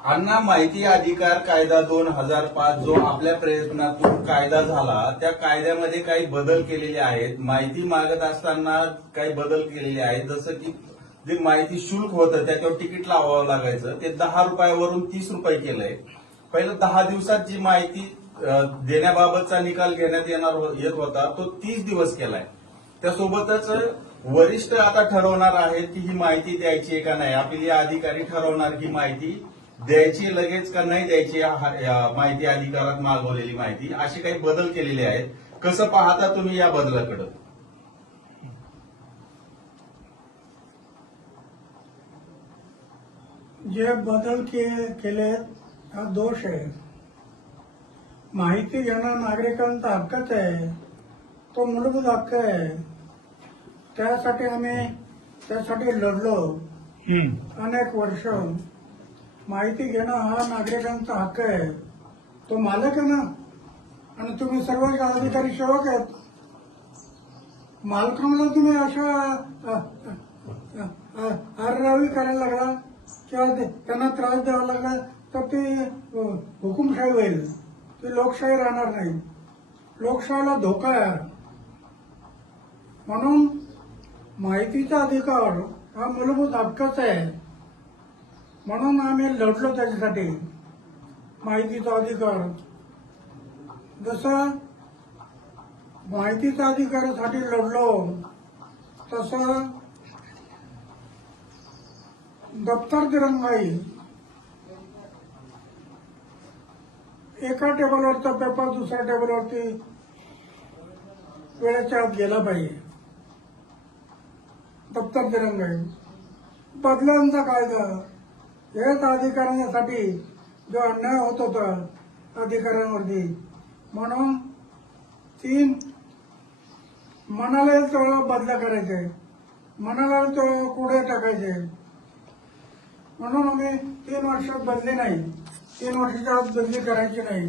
अण्णा, माहिती अधिकार कायदा 2005 जो आपल्या प्रयत्नातून कायदा झाला, त्या कायद्यामध्ये काही बदल केलेले आहेत. माहिती मागत असताना काही बदल केलेले आहेत. जसं की जे माहिती शुल्क होतं त्याच्यावर तिकीट लावावं लागायचं, ते 10 रुपयावरून 30 रुपये केलंय. पहिलं 10 दिवसात जी माहिती देण्याबाबतचा निकाल घेण्यात येत होता, तो 30 दिवस केलाय. त्यासोबतच वरिष्ठ आता ठरवणार आहेत की ही माहिती द्यायची आहे का नाही. आपली अधिकारी ठरवणार ही माहिती द्यायची लगेच का नाही द्यायची, या माहिती अधिकारात मागवलेली माहिती. असे काही बदल केलेले आहेत. कसं पाहता तुम्ही या बदलाकडे? जे बदल केले हा दोष आहे. माहिती घेणं नागरिकांचा हक्कच आहे, तो मूलभूत हक्क आहे. त्यासाठी लढलो अनेक वर्ष. माहिती घेणं हा नागरिकांचा हक्क आहे, तो मालक आहे ना. आणि तुम्ही सर्व अधिकारी सेवक आहेत. मालकांना तुम्ही अशा आररावी करायला लागला किंवा त्यांना त्रास द्यावा लागला तर ती हुकुमशाही होईल, ती लोकशाही राहणार नाही. लोकशाहीला धोका आहे. म्हणून माहितीचा अधिकार हा मूलभूत हक्कच आहे. म्हणून आम्ही लढलो त्याच्यासाठी. माहितीचा अधिकार, जसं माहितीच्या अधिकारासाठी लढलो तसं दप्तर दिरंगाई, एका टेबलवरचा पेपर दुसऱ्या टेबलवरती वेळेच्या आत गेला पाहिजे. दप्तर दिरंगाई, बदलांचा कायदा, हेच अधिकाऱ्यांसाठी जो अन्याय होत होता अधिकाऱ्यांवरती. म्हणून मनाला येईल तेवढा बदला करायचे, मनाला येईल तेवढा कुठे टाकायचे. म्हणून आम्ही 3 वर्षात बदली नाही, 3 वर्षाच्या आत बदली करायची नाही.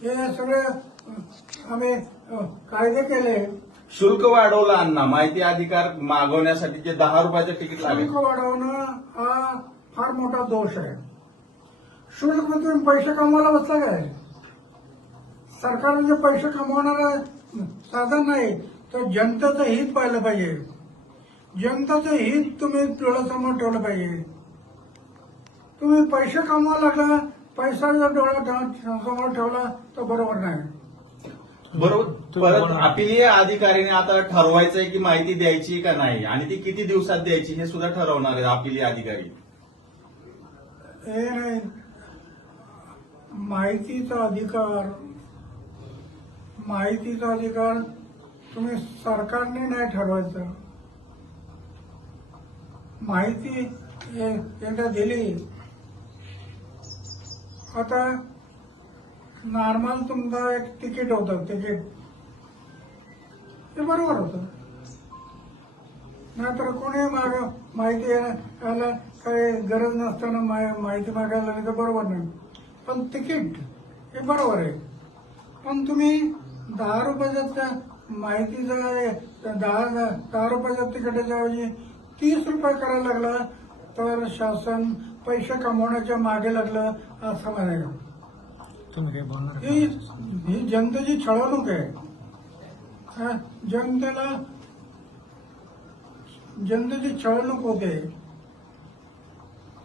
हे सगळे आम्ही कायदे केले. शुल्क वाढवलं अण्णा, माहिती अधिकार मागवण्यासाठी जे 10 रुपयाचं तिकीट लागेल. शुल्क वाढवणं हा फार मोठा दोष आहे. शुल्क म्हणजे तुम्ही पैसे कमवायला बसला काय? सरकार म्हणजे पैसे कमवणारं साधन नाही, तर जनतेचं हित पाहिलं पाहिजे. जनतेचं हित तुम्ही डोळ्यासमोर ठेवलं पाहिजे. तुम्ही पैसे कमवायला लागला, पैसा जर डोळ्यासमोर ठेवला तर बरोबर नाही. बरोबर. परत अपीलीय अधिकाऱ्याने आता ठरवायचंय की माहिती द्यायची का नाही, आणि ती किती दिवसात द्यायची हे सुद्धा ठरवणार आहे अपीलीय अधिकारी. हे नाही, माहितीचा अधिकार तुम्ही सरकारने नाही ठरवायचं. माहिती एकदा दिली, आता नॉर्मल तुमचं एक तिकीट होतं, तिकीट ते बरोबर होतं. नाहीतर कोणी माहिती यायला काही गरज नसताना माहिती मागायला लागली तर बरोबर नाही. पण तिकीट हे बरोबर आहे. पण तुम्ही 10 रुपयाच्या माहितीचं 10 रुपयाच्या तिकिटाच्या ऐवजी 30 रुपये करायला लागला तर शासन पैसे कमवण्याच्या मागे लागलं असं म्हणायला. ही जनतेची छळवणूक आहे. जनतेची छळवणूक होते.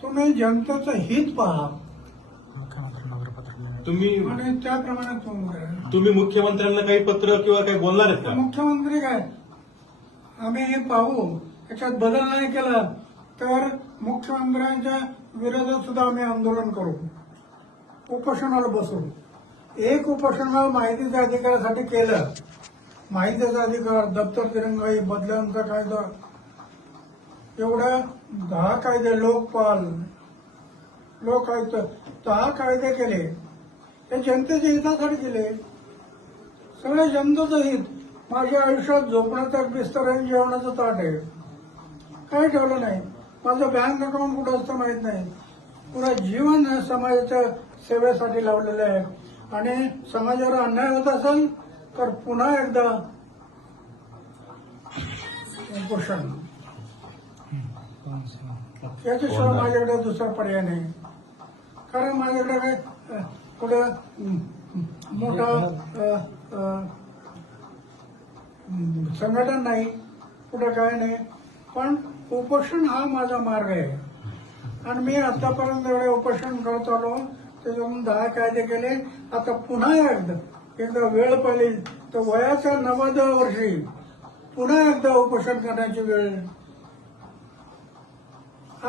तुम्ही जनतेचं हित पहा आणि त्याप्रमाणे तुम्ही मुख्यमंत्र्यांना काही पत्र किंवा काही बोलणार आहेत का? मुख्यमंत्री काय, आम्ही हे पाहू, याच्यात बदल नाही केला तर मुख्यमंत्र्यांच्या विरोधात सुद्धा आम्ही आंदोलन करू, उपोषणाला बसू. एक उपोषण माहितीच्या अधिकारासाठी केलं. माहितीचा अधिकार, दप्तर दिरंगाई, बदल्यांचा कायदा, एवढ्या 10 कायदे, लोकपाल, लोकायुक्त, 10 कायदे केले. ते जनतेच्या हितासाठी केले. सगळे जनतेचं हित. माझ्या आयुष्यात झोपण्याचा बिस्तर आहे, जेवणाचं ताट आहे, काही ठेवलं नाही. माझं बँक अकाउंट कुठं असतं माहित नाही. पुरा जीवन समाजाच्या सेवेसाठी लावलेलं आहे. आणि समाजावर अन्याय होत असेल तर पुन्हा एकदा उपोषण. याच्याशिवाय माझ्याकडे दुसरा पर्याय नाही. कारण माझ्याकडे काय कुठं मोठा संघटन नाही, कुठं काय नाही, पण उपोषण हा माझा मार्ग आहे. आणि मी आतापर्यंत एवढे उपोषण करत आलो, त्याच्यातून 10 कायदे केले. आता पुन्हा एकदा वेळ पडली तर वयाच्या 90व्या वर्षी पुन्हा एकदा उपोषण करण्याची वेळ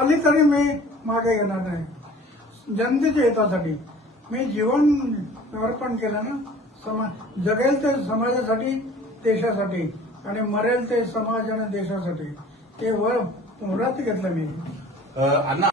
आली तरी मी मागे येणार नाही. जनतेच्या हितासाठी मी जीवन अर्पण केलं ना. जगेल ते समाजासाठी, देशासाठी, आणि मरेल ते समाज आणि देशासाठी. ते व्रत घेतलं मी. अण्णा